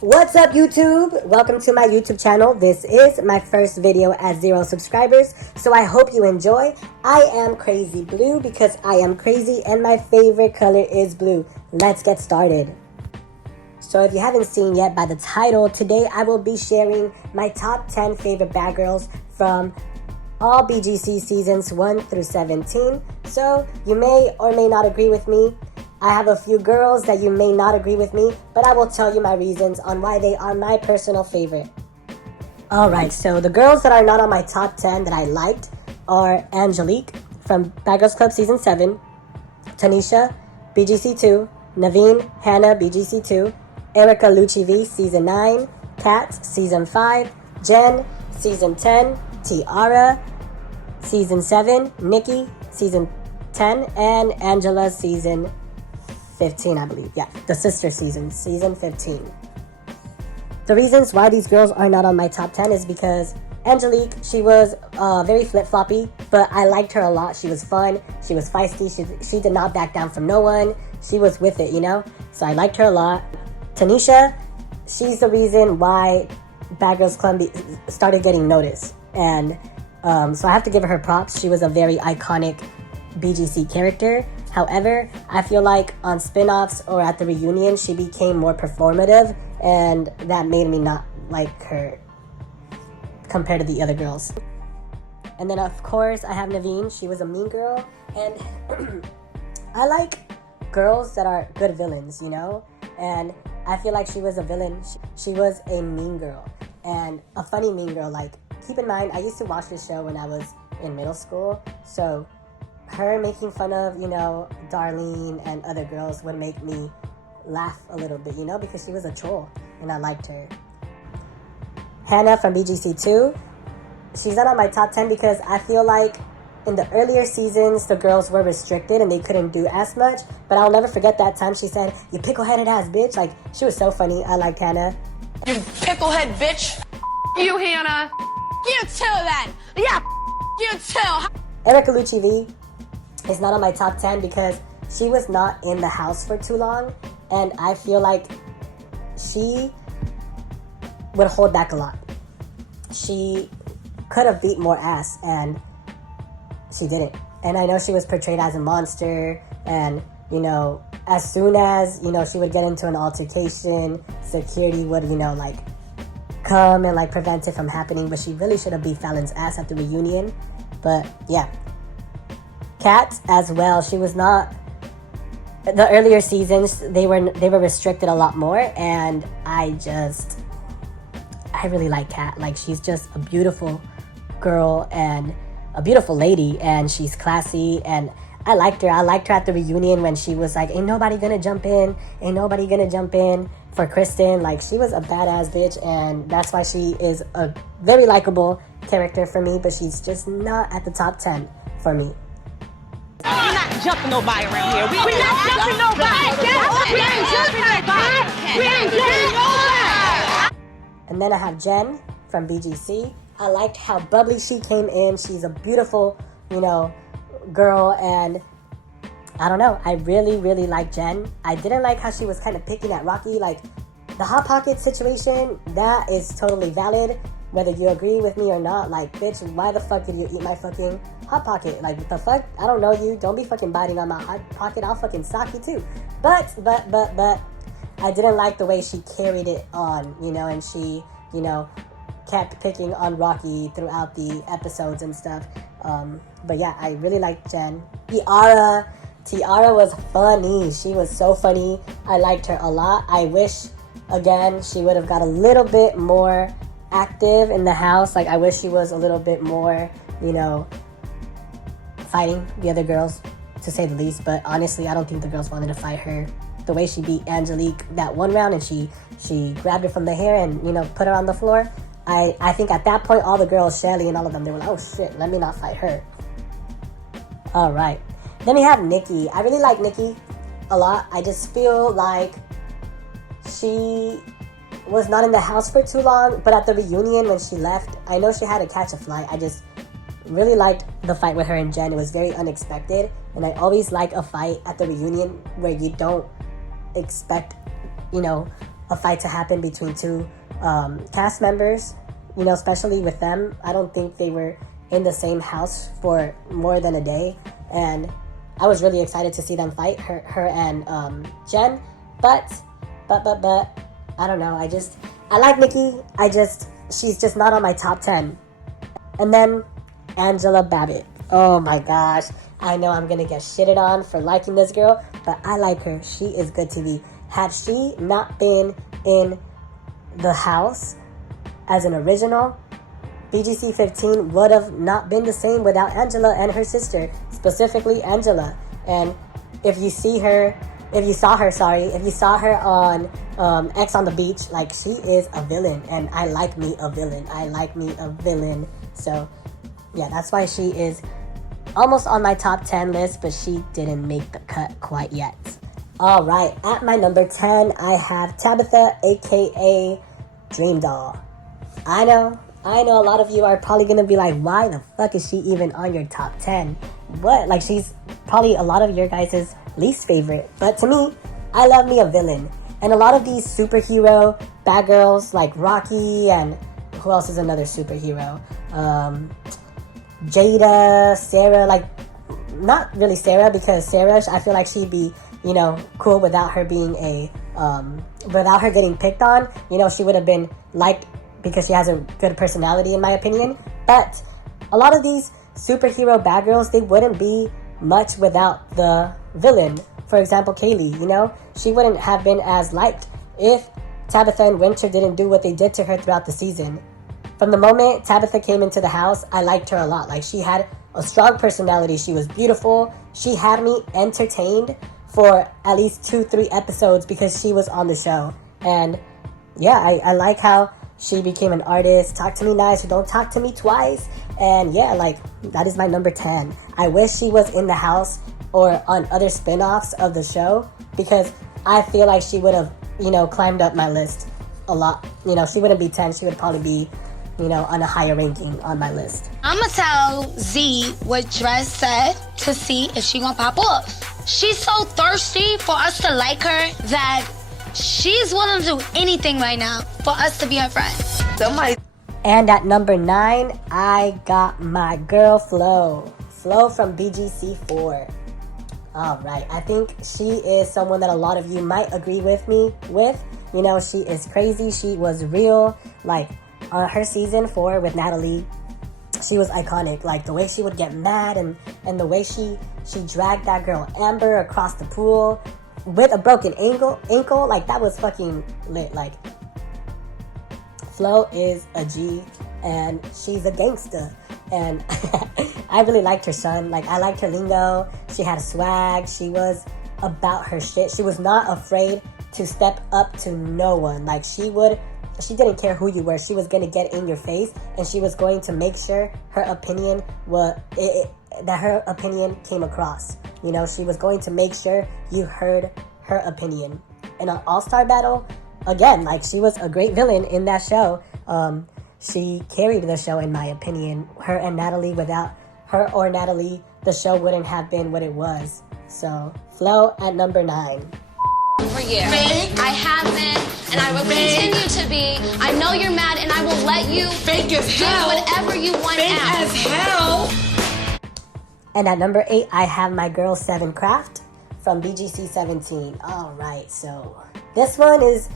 What's up, YouTube? Welcome to my YouTube channel. This is my first video at 0 subscribers, so I hope you enjoy. I am crazy blue because I am crazy and my favorite color is blue. Let's get started. So if you haven't seen yet by the title, today I will be sharing my top 10 favorite bad girls from all BGC seasons 1 through 17. So you may or may not agree with me. I have a few girls that you may not agree with me, but I will tell you my reasons on why they are my personal favorite. Alright, so the girls that are not on my top 10 that I liked are Angelique from Bad Girls Club Season 7, Tanisha, BGC 2, Naveen, Hannah, BGC 2, Erica Lucci V, Season 9, Kat, Season 5, Jen, Season 10, Tiara, Season 7, Nikki, Season 10, and Angela, Season 15, I believe. Yeah, the sister season 15. The reasons why these girls are not on my top 10 is because Angelique, she was very flip-floppy, but I liked her a lot. She was fun, she was feisty, she did not back down from no one. She was with it, you know? So I liked her a lot. Tanisha, she's the reason why Bad Girls Club started getting noticed. And so I have to give her props. She was a very iconic BGC character. However, I feel like on spin-offs or at the reunion, she became more performative, and that made me not like her compared to the other girls. And then of course, I have Naveen. She was a mean girl, and I like girls that are good villains, you know? And I feel like she was a villain. She was a mean girl, and a funny mean girl. Like, keep in mind, I used to watch this show when I was in middle school, so her making fun of, you know, Darlene and other girls would make me laugh a little bit, you know, because she was a troll and I liked her. Hannah from BGC 2, she's not on my top 10 because I feel like in the earlier seasons, the girls were restricted and they couldn't do as much, but I'll never forget that time she said, "You pickle-headed ass bitch." Like, she was so funny. I liked Hannah. "You picklehead bitch." You, Hannah. You too, then. Yeah, you too. Erica Lucci V is not on my top 10 because she was not in the house for too long, and I feel like she would hold back a lot. She could have beat more ass, and she didn't. And I know she was portrayed as a monster, and, you know, as soon as, you know, she would get into an altercation, security would, you know, like, come and, like, prevent it from happening, but she really should have beat Fallon's ass at the reunion. But, yeah. Kat as well, she was not, the earlier seasons, they were restricted a lot more, and I really like Kat. Like, she's just a beautiful girl and a beautiful lady, and she's classy, and I liked her. I liked her at the reunion when she was like, ain't nobody gonna jump in for Kristen. Like, she was a badass bitch, and that's why she is a very likable character for me, but she's just not at the top 10 for me. We're not jumping nobody around here. We're not jumping nobody. We ain't jumping nobody. We ain't jumping nobody. And then I have Jen from BGC. I liked how bubbly she came in. She's a beautiful, you know, girl, and I don't know. I really, really like Jen. I didn't like how she was kind of picking at Rocky. Like, the Hot Pocket situation, that is totally valid. Whether you agree with me or not, like, bitch, why the fuck did you eat my fucking Hot Pocket? Like, what the fuck? I don't know you. Don't be fucking biting on my Hot Pocket. I'll fucking sock you too. But, I didn't like the way she carried it on, you know, and she, you know, kept picking on Rocky throughout the episodes and stuff. But yeah, I really liked Jen. Tiara was funny. She was so funny. I liked her a lot. I wish, again, she would have got a little bit more active in the house. Like, I wish she was a little bit more, you know, fighting the other girls, to say the least. But honestly, I don't think the girls wanted to fight her. The way she beat Angelique that one round, and she grabbed her from the hair and, you know, put her on the floor. I think at that point, all the girls, Shelly and all of them, they were like, oh shit, let me not fight her. All right. Then we have Nikki. I really like Nikki a lot. I just feel like she was not in the house for too long, but at the reunion when she left, I know she had to catch a flight. I just really liked the fight with her and Jen. It was very unexpected, and I always like a fight at the reunion where you don't expect, you know, a fight to happen between two cast members, you know, especially with them. I don't think they were in the same house for more than a day, and I was really excited to see them fight, her and Jen, but I don't know, I like Nikki, she's just not on my top 10. And then Angela Babbitt. Oh my gosh, I know I'm gonna get shitted on for liking this girl, but I like her. She is good TV. Had she not been in the house as an original, BGC 15 would have not been the same without Angela and her sister, specifically Angela. And if you saw her on X on the Beach, like, she is a villain, and I like me a villain. So yeah, that's why she is almost on my top 10 list, but she didn't make the cut quite yet. All right, at my number 10, I have Tabitha, aka Dream Doll. I know a lot of you are probably gonna be like, why the fuck is she even on your top 10? What? Like, she's probably a lot of your guys' least favorite. But to me, I love me a villain. And a lot of these superhero bad girls, like Rocky, and who else is another superhero? Jada, Sarah, like, not really Sarah, because Sarah, I feel like she'd be, you know, cool without her being without her getting picked on. You know, she would have been liked because she has a good personality, in my opinion. But a lot of these superhero bad girls, they wouldn't be much without the villain. For example, Kaylee, you know, she wouldn't have been as liked if Tabitha and Winter didn't do what they did to her throughout the season. From the moment Tabitha came into the house, I liked her a lot. Like, she had a strong personality. She was beautiful. She had me entertained for at least 2-3 episodes because she was on the show. And yeah, I like how she became an artist. Talk to me nice or don't talk to me twice. And yeah, like, that is my number 10. I wish she was in the house or on other spin-offs of the show, because I feel like she would have, you know, climbed up my list a lot. You know, she wouldn't be 10. She would probably be, you know, on a higher ranking on my list. I'ma tell Z what Dress said to see if she gonna pop off. She's so thirsty for us to like her that she's willing to do anything right now for us to be her friend. And at number 9, I got my girl Flo. Flo from BGC 4. Alright, I think she is someone that a lot of you might agree with me with. You know, she is crazy. She was real. Like, on her season 4 with Natalie, she was iconic. Like, the way she would get mad and the way she dragged that girl Amber across the pool with a broken ankle, like, that was fucking lit. Like, Flo is a G, and she's a gangster. And I really liked her son. Like, I liked her lingo. She had a swag. She was about her shit. She was not afraid to step up to no one. Like, she didn't care who you were. She was going to get in your face, and she was going to make sure her opinion that her opinion came across. You know, she was going to make sure you heard her opinion. In an all-star battle, again, like, she was a great villain in that show. She carried the show, in my opinion. Her and Natalie, without her or Natalie, the show wouldn't have been what it was. So, Flo at number 9. For you. I have been, and I will continue to be. I know you're mad, and I will let you do whatever you want out. And at number 8, I have my girl 7 Craft from BGC 17. Alright, so this one is,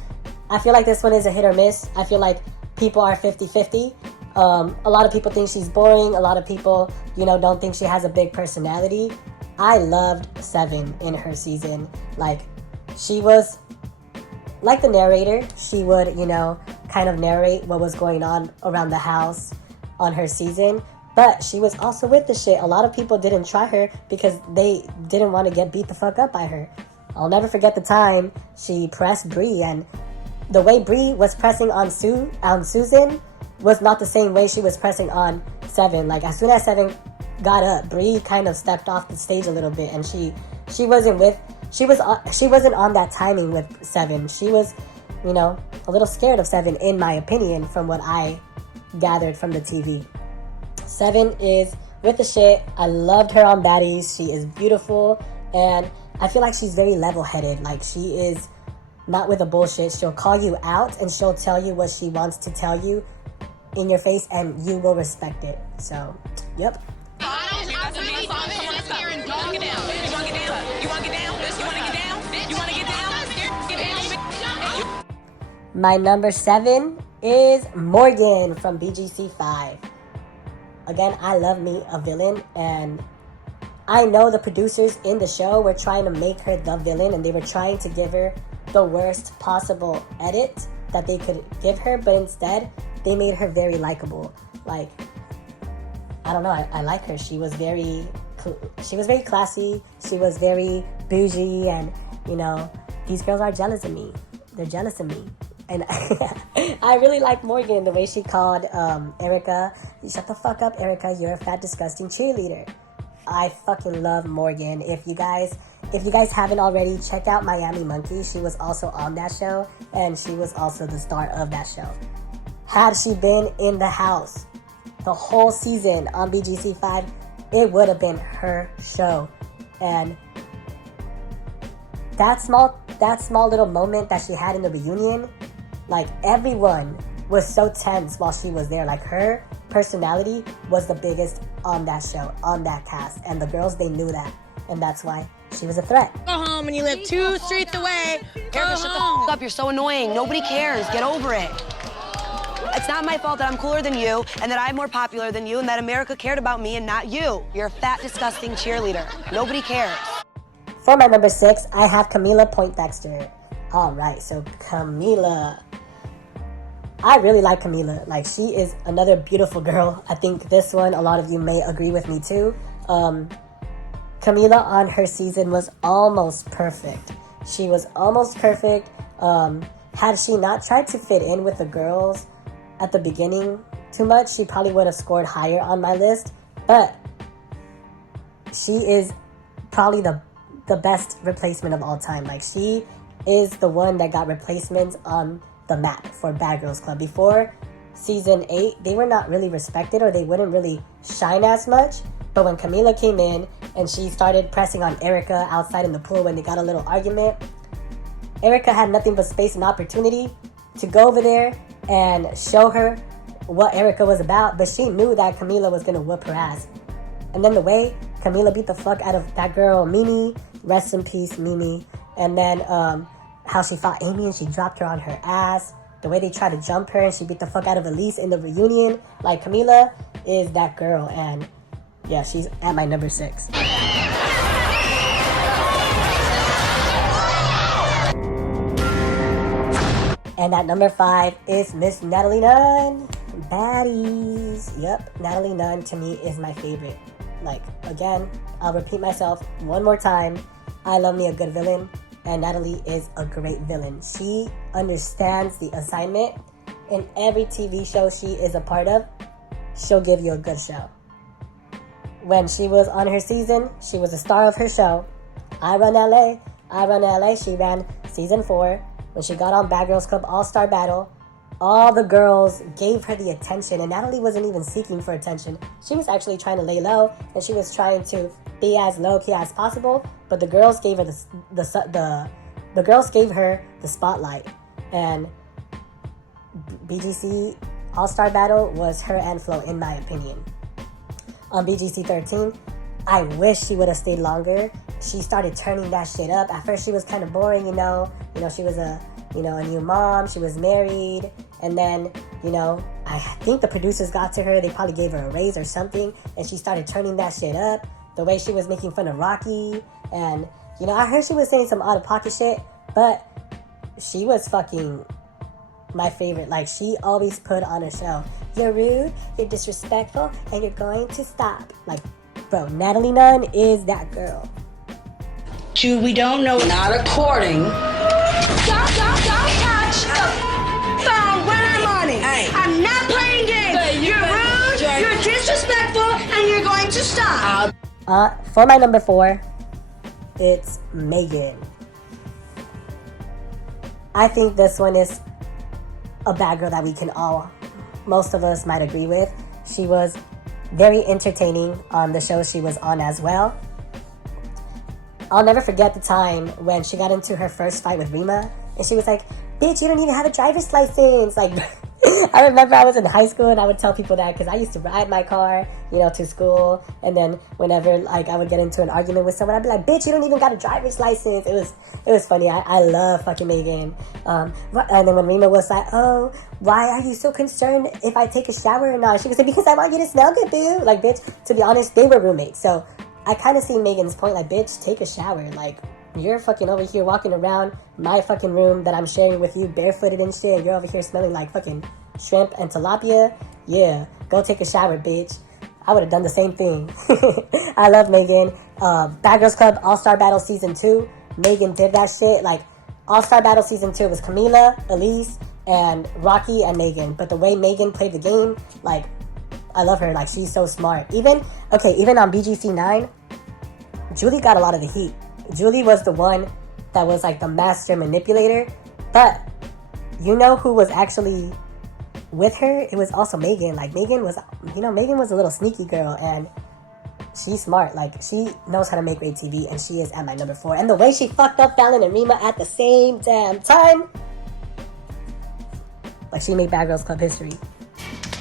I feel like this one is a hit or miss. I feel like people are 50-50. A lot of people think she's boring. A lot of people, you know, don't think she has a big personality. I loved 7 in her season. Like, she was like the narrator. She would, you know, kind of narrate what was going on around the house on her season. But she was also with the shit. A lot of people didn't try her because they didn't want to get beat the fuck up by her. I'll never forget the time she pressed Bree, and the way Bree was pressing on Susan was not the same way she was pressing on 7. Like, as soon as 7 got up, Bree kind of stepped off the stage a little bit, and she wasn't on that timing with 7. She was, you know, a little scared of 7, in my opinion, from what I gathered from the TV. 7 is with the shit. I loved her on Baddies. She is beautiful, and I feel like she's very level-headed. Like, she is not with a bullshit. She'll call you out and she'll tell you what she wants to tell you in your face, and you will respect it. So, yep. My number 7 is Morgan from BGC 5. Again, I love me a villain, and I know the producers in the show were trying to make her the villain, and they were trying to give her the worst possible edit that they could give her, but instead they made her very likable. Like, I don't know, I like her. She was very classy. She was very bougie, and you know, these girls are jealous of me. They're jealous of me. And I really like Morgan, the way she called Erica, "Shut the fuck up, Erica, you're a fat, disgusting cheerleader." I fucking love Morgan. If you guys haven't already, check out Miami Monkey. She was also on that show, and she was also the star of that show. Had she been in the house the whole season on BGC 5, it would have been her show. And that small little moment that she had in the reunion, like, everyone was so tense while she was there. Like, her personality was the biggest on that show, on that cast, and the girls, they knew that, and that's why she was a threat. Go home and you live 2 streets away. Go Erica, shut the fuck up. You're so annoying. Nobody cares. Get over it. It's not my fault that I'm cooler than you, and that I'm more popular than you, and that America cared about me and not you. You're a fat, disgusting cheerleader. Nobody cares. For my number 6, I have Camila Poindexter. All right, so Camila. I really like Camila. Like, she is another beautiful girl. I think this one, a lot of you may agree with me too. Camila on her season was almost perfect. She was almost perfect. Had she not tried to fit in with the girls at the beginning too much, she probably would have scored higher on my list. But she is probably the best replacement of all time. Like, she is the one that got replacements on the map for Bad Girls Club. Before season 8, they were not really respected, or they wouldn't really shine as much. But when Camila came in and she started pressing on Erica outside in the pool when they got a little argument, Erica had nothing but space and opportunity to go over there and show her what Erica was about, but she knew that Camila was gonna whoop her ass. And then the way Camila beat the fuck out of that girl Mimi, rest in peace Mimi, and then how she fought Amy and she dropped her on her ass, the way they tried to jump her and she beat the fuck out of Elise in the reunion. Like, Camila is that girl, and yeah, she's at my number 6. And at number 5 is Miss Natalie Nunn. Baddies. Yep, Natalie Nunn to me is my favorite. Like, again, I'll repeat myself one more time. I love me a good villain, and Natalie is a great villain. She understands the assignment. In every TV show she is a part of, she'll give you a good show. When she was on her season, she was the star of her show. I Run LA. She ran season 4. When she got on Bad Girls Club All-Star Battle, all the girls gave her the attention, and Natalie wasn't even seeking for attention. She was actually trying to lay low, and she was trying to be as low-key as possible, but the girls gave her the girls gave her the spotlight. And BGC All-Star Battle was her and Flo, in my opinion. On BGC 13, I wish she would have stayed longer. She started turning that shit up. At first, she was kind of boring, you know. She was a new mom. She was married. And then, I think the producers got to her. They probably gave her a raise or something. And she started turning that shit up. The way she was making fun of Rocky. And, I heard she was saying some out-of-pocket shit. But she was fucking my favorite. Like, she always put on a show. You're rude, you're disrespectful, and you're going to stop. Like, bro, Natalie Nunn is that girl. We don't know. Not according. Don't touch the phone. Where am money? Hey. I'm not playing games. Hey, you're rude, you're disrespectful, and you're going to stop. For my number 4, it's Megan. I think this one is a bad girl that we can most of us might agree with. She was very entertaining on the show she was on as well. I'll never forget the time when she got into her first fight with Rima, And she was like, bitch, you don't even have a driver's license. Like, I remember I was in high school and I would tell people that because I used to ride my car, you know, to school. And then whenever, like, I would get into an argument with someone, I'd be like, bitch, you don't even got a driver's license. It was funny. I love fucking Megan. And then when Rima was like, oh, why are you so concerned if I take a shower or not? She was like, because I want you to smell good, dude. Like, bitch, to be honest, they were roommates. So I kind of see Megan's point. Like, bitch, take a shower. Like, you're fucking over here walking around my fucking room that I'm sharing with you barefooted and shit, and you're over here smelling like fucking shrimp and tilapia. Yeah, go take a shower, bitch. I would have done the same thing. I love Megan. Bad Girls Club All-Star Battle Season 2. Megan did that shit. Like, All-Star Battle Season 2 was Camila, Elise, and Rocky and Megan. But the way Megan played the game, like, I love her. Like, she's so smart. Even on BGC 9, Julie got a lot of the heat. Julie was the one that was like the master manipulator, but you know who was actually with her? It was also Megan. Like, Megan was a little sneaky girl, and she's smart. Like, she knows how to make great TV, and she is at my number 4. And the way she fucked up Fallon and Rima at the same damn time, like, she made Bad Girls Club history.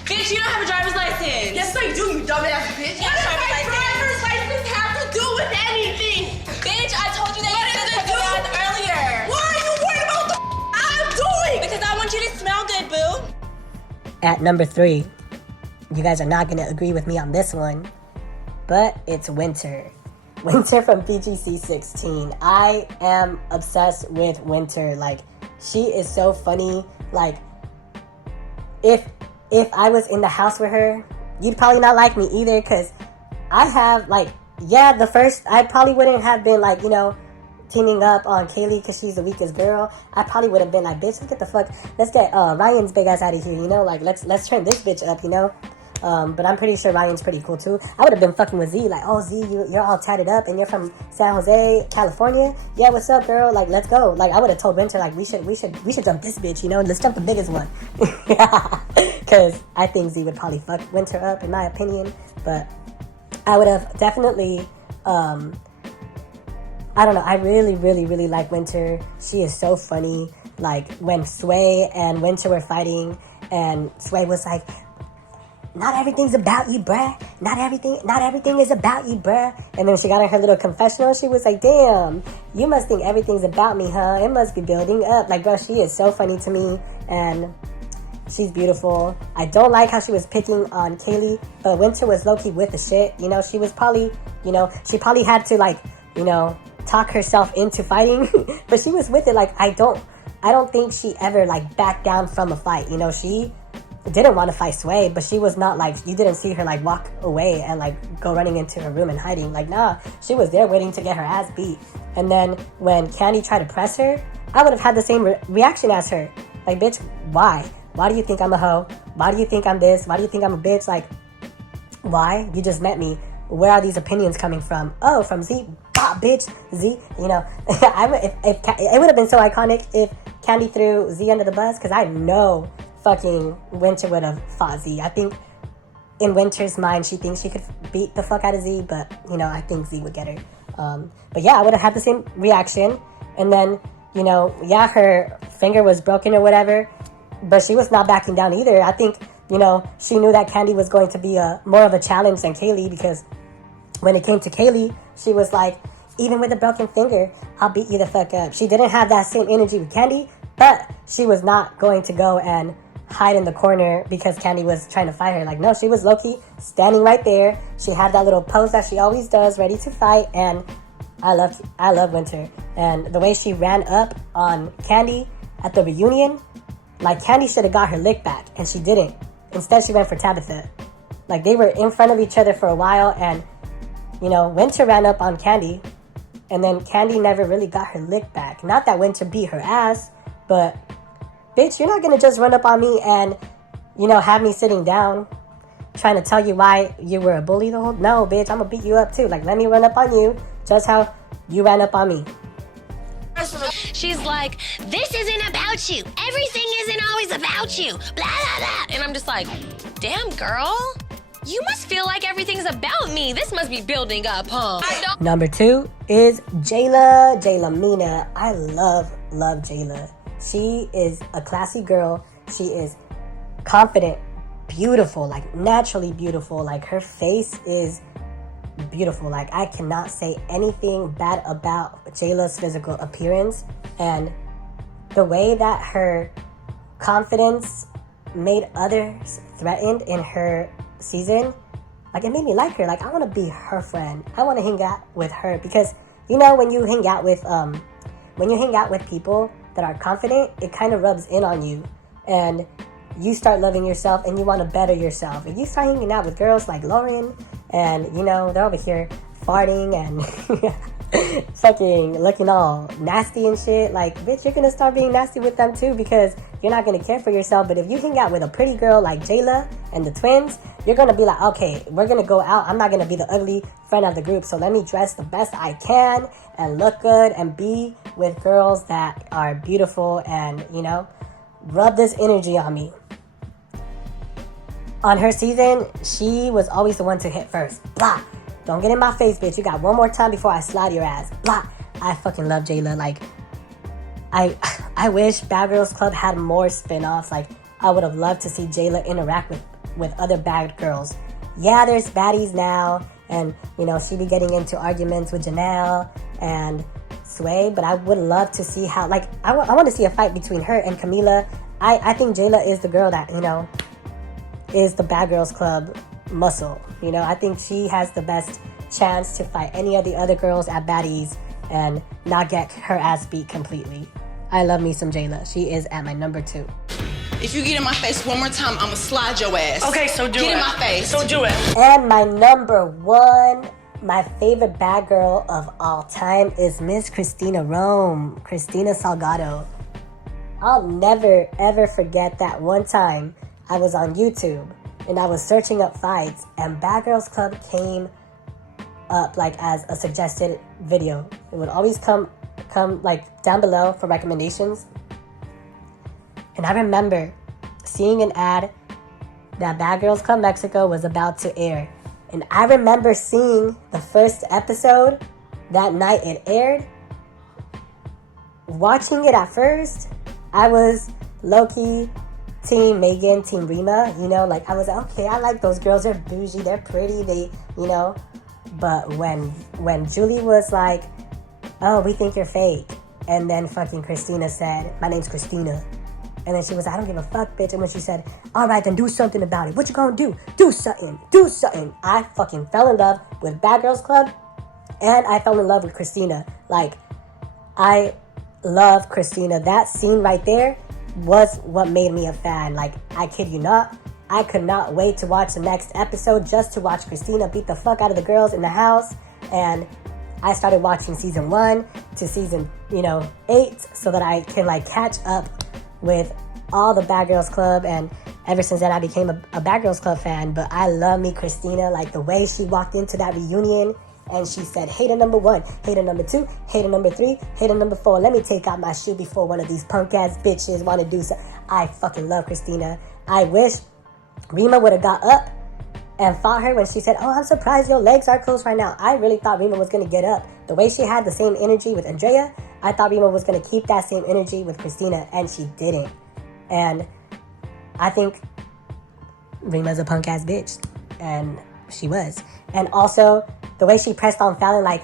Bitch, you don't have a driver's license. Yes, I do, you dumbass bitch. What does my driver's license have to do with anything? Bitch, I told you that you didn't take it out earlier. Why are you worried about the I'm doing? Because I want you to smell good, boo. At number 3, you guys are not going to agree with me on this one, but it's Winter. Winter from BGC 16. I am obsessed with Winter. Like, she is so funny. Like, if I was in the house with her, you'd probably not like me either, because I have, like, yeah, I probably wouldn't have been, like, you know, teaming up on Kaylee because she's the weakest girl. I probably would have been like, bitch, look at the fuck. Let's get Ryan's big ass out of here, you know? Like, let's turn this bitch up, you know? But I'm pretty sure Ryan's pretty cool, too. I would have been fucking with Z, like, oh, Z, you're all tatted up, and you're from San Jose, California? Yeah, what's up, girl? Like, let's go. Like, I would have told Winter, like, we should jump this bitch, you know? Let's jump the biggest one. Because I think Z would probably fuck Winter up, in my opinion. But I would have definitely, I don't know, I really, really, really like Winter. She is so funny. Like, when Sway and Winter were fighting, and Sway was like, not everything's about you, bruh. Not everything is about you, bruh. And then she got in her little confessional. She was like, damn, you must think everything's about me, huh? It must be building up. Like, bro, she is so funny to me, and she's beautiful. I don't like how she was picking on Kaylee, but Winter was low-key with the shit. You know, she was probably, you know, she probably had to, like, you know, talk herself into fighting, but she was with it. Like, I don't think she ever, like, backed down from a fight. You know, she didn't want to fight Sway, but she was not, like, you didn't see her, like, walk away and, like, go running into her room and hiding. Like, nah, she was there waiting to get her ass beat. And then when Candy tried to press her, I would have had the same reaction as her. Like, bitch, why? Why do you think I'm a hoe? Why do you think I'm this? Why do you think I'm a bitch? Like, why? You just met me. Where are these opinions coming from? Oh, from Z. Ah, bitch. Z. You know, it would have been so iconic if Candy threw Z under the bus, because I know fucking Winter would have fought Z. I think in Winter's mind, she thinks she could beat the fuck out of Z, but, you know, I think Z would get her. But yeah, I would have had the same reaction. And then, you know, yeah, her finger was broken or whatever, but she was not backing down either. I think, you know, she knew that Candy was going to be more of a challenge than Kaylee, because when it came to Kaylee, she was like, even with a broken finger, I'll beat you the fuck up. She didn't have that same energy with Candy, but she was not going to go and hide in the corner because Candy was trying to fight her. Like, no, she was low-key standing right there. She had that little pose that she always does, ready to fight, and I love Winter. And the way she ran up on Candy at the reunion, like, Candy should have got her lick back, and she didn't. Instead, she went for Tabitha. Like, they were in front of each other for a while, and, you know, Winter ran up on Candy, and then Candy never really got her lick back. Not that Winter beat her ass, but, bitch, you're not gonna just run up on me and, you know, have me sitting down trying to tell you why you were a bully the whole... No, bitch, I'm gonna beat you up too. Like, let me run up on you just how you ran up on me. She's like, this isn't about you. Everything isn't always about you. Blah, blah, blah. And I'm just like, damn, girl. You must feel like everything's about me. This must be building up, huh? Number 2 is Jayla Mina. I love Jayla. She is a classy girl. She is confident, beautiful, like naturally beautiful. Like her face is beautiful. Like I cannot say anything bad about Jayla's physical appearance, and the way that her confidence made others threatened in her season, like it made me like her. Like I want to be her friend. I want to hang out with her because you know when you hang out with people that are confident, it kind of rubs in on you, and you start loving yourself and you want to better yourself. If you start hanging out with girls like Lauren, and you know they're over here farting and fucking looking all nasty and shit, like bitch, you're gonna start being nasty with them too because you're not gonna care for yourself. But if you hang out with a pretty girl like Jayla and the twins, you're gonna be like, okay, we're gonna go out. I'm not gonna be the ugly friend of the group, so let me dress the best I can and look good and be with girls that are beautiful and, you know, rub this energy on me. On her season, she was always the one to hit first. Blah. Don't get in my face, bitch. You got one more time before I slide your ass. Blah. I fucking love Jayla. Like, I wish Bad Girls Club had more spin-offs. Like, I would have loved to see Jayla interact with other bad girls. Yeah, there's baddies now. And, you know, she be getting into arguments with Janelle and Sway. But I would love to see how, like, I want to see a fight between her and Camila. I think Jayla is the girl that, you know, is the Bad Girls Club muscle. You know, I think she has the best chance to fight any of the other girls at baddies and not get her ass beat completely. I love me some Jayla. She is at my number 2. If you get in my face one more time, I'ma slide your ass. Okay, so do it. Get in my face. So do it. And my number 1, my favorite bad girl of all time is Miss Christina Rome, Christina Salgado. I'll never ever forget that one time I was on YouTube and I was searching up fights and Bad Girls Club came up like as a suggested video. It would always come like down below for recommendations. And I remember seeing an ad that Bad Girls Club Mexico was about to air. And I remember seeing the first episode that night it aired. Watching it at first, I was low-key Team Megan, Team Rima, you know, like I was okay, I like those girls, they're bougie, they're pretty, they, you know. But when Julie was like, oh, we think you're fake, and then fucking Christina said, my name's Christina, and then she was, I don't give a fuck, bitch, and when she said, all right, then do something about it, what you gonna do? Do something, I fucking fell in love with Bad Girls Club, and I fell in love with Christina. Like, I love Christina. That scene right there was what made me a fan. Like, I kid you not, I could not wait to watch the next episode just to watch Christina beat the fuck out of the girls in the house. And I started watching season 1 to season, 8 so that I can like catch up with all the Bad Girls Club. And ever since then I became a Bad Girls Club fan. But I love me Christina, like the way she walked into that reunion and she said, hater number 1, hater number 2, hater number 3, hater number 4. Let me take out my shoe before one of these punk ass bitches want to do so. I fucking love Christina. I wish Rima would have got up and fought her when she said, oh, I'm surprised your legs are closed right now. I really thought Rima was going to get up. The way she had the same energy with Andrea, I thought Rima was going to keep that same energy with Christina, and she didn't. And I think Rima's a punk ass bitch, and she was. And also, the way she pressed on Fallon, like,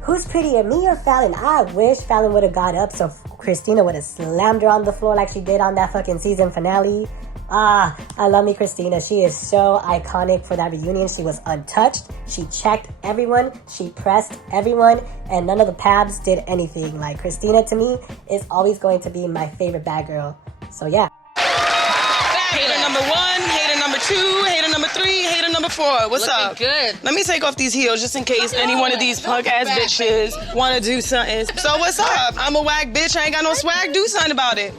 who's prettier, me or Fallon? I wish Fallon would have got up so Christina would have slammed her on the floor like she did on that fucking season finale. I love me Christina. She is so iconic for that reunion. She was untouched. She checked everyone. She pressed everyone. And none of the Pabs did anything. Like, Christina, to me, is always going to be my favorite bad girl. So, yeah. Hater number 1, hater number 2, hater number 3, hater number 4. What's up? Good. Let me take off these heels just in case any one of these punk ass bitches want to do something. So what's up? I'm a whack bitch. I ain't got no swag. Do something about it.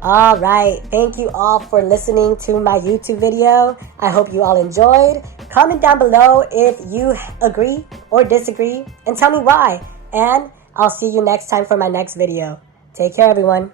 All right. Thank you all for listening to my YouTube video. I hope you all enjoyed. Comment down below if you agree or disagree and tell me why. And I'll see you next time for my next video. Take care, everyone.